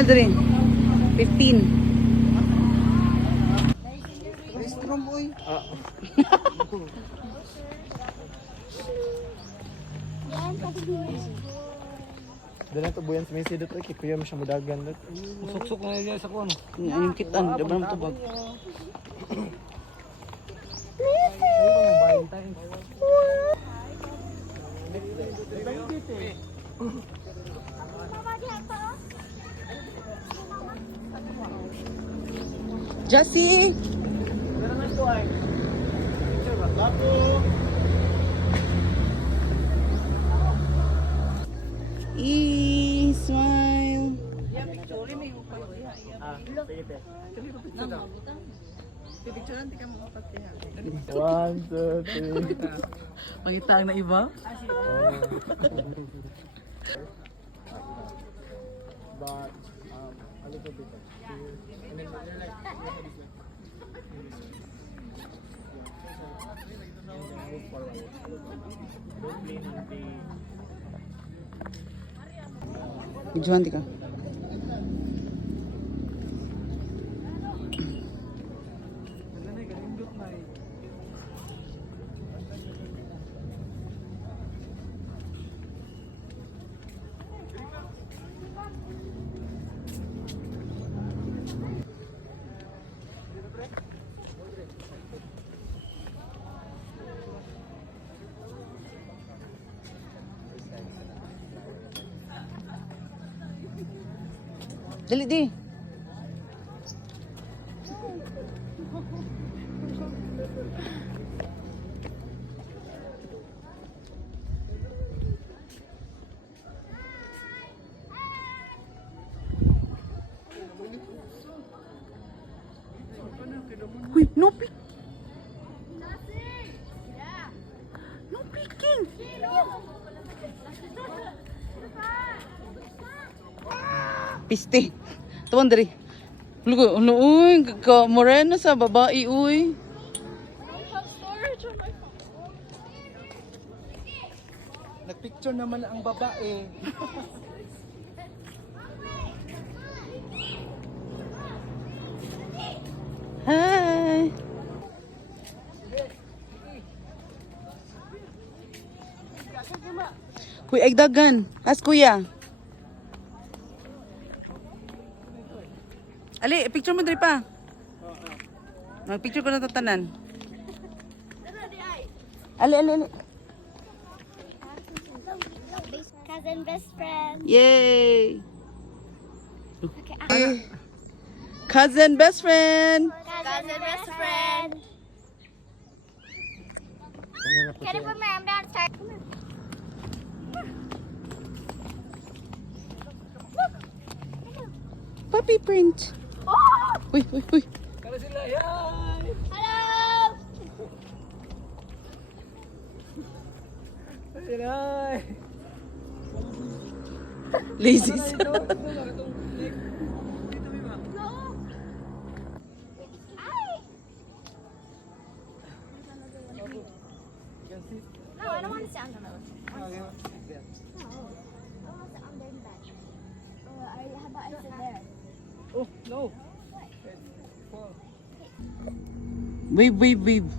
Madre. 15. Restaurant boy. Dala to buyan sa Messi dito kay kuya mo siya mudagan dito. Suksok na niya sa kuan. Yung kitan, di ba naman tubag? Jessie! Smile. One, two, three. Makita ang na iba? But a little bit. And then move forward. Don't lean on the Videoan di ka. Dali di. Uy, no pick. No picking. Piste. Tuwan dari. Lugo, uy, ka morena sa babae, uy. Nagpicture naman ang babae. Hi. Kuya, egdagan. As kuya. Ali, picture mo dali pa. Mag-picture ko na tatanan. Ali. Cousin best friend. Yay! Okay. Cousin best friend. Cousin best friend. Can I put my arm down? Start. Puppy print. Oh! Uy. Kala sila, yan! Hello. Ay! Lazy. No. No, I don't want to sit on the nose. No, I want to sit on their bed. How about I sit there? Oh, no! Wave.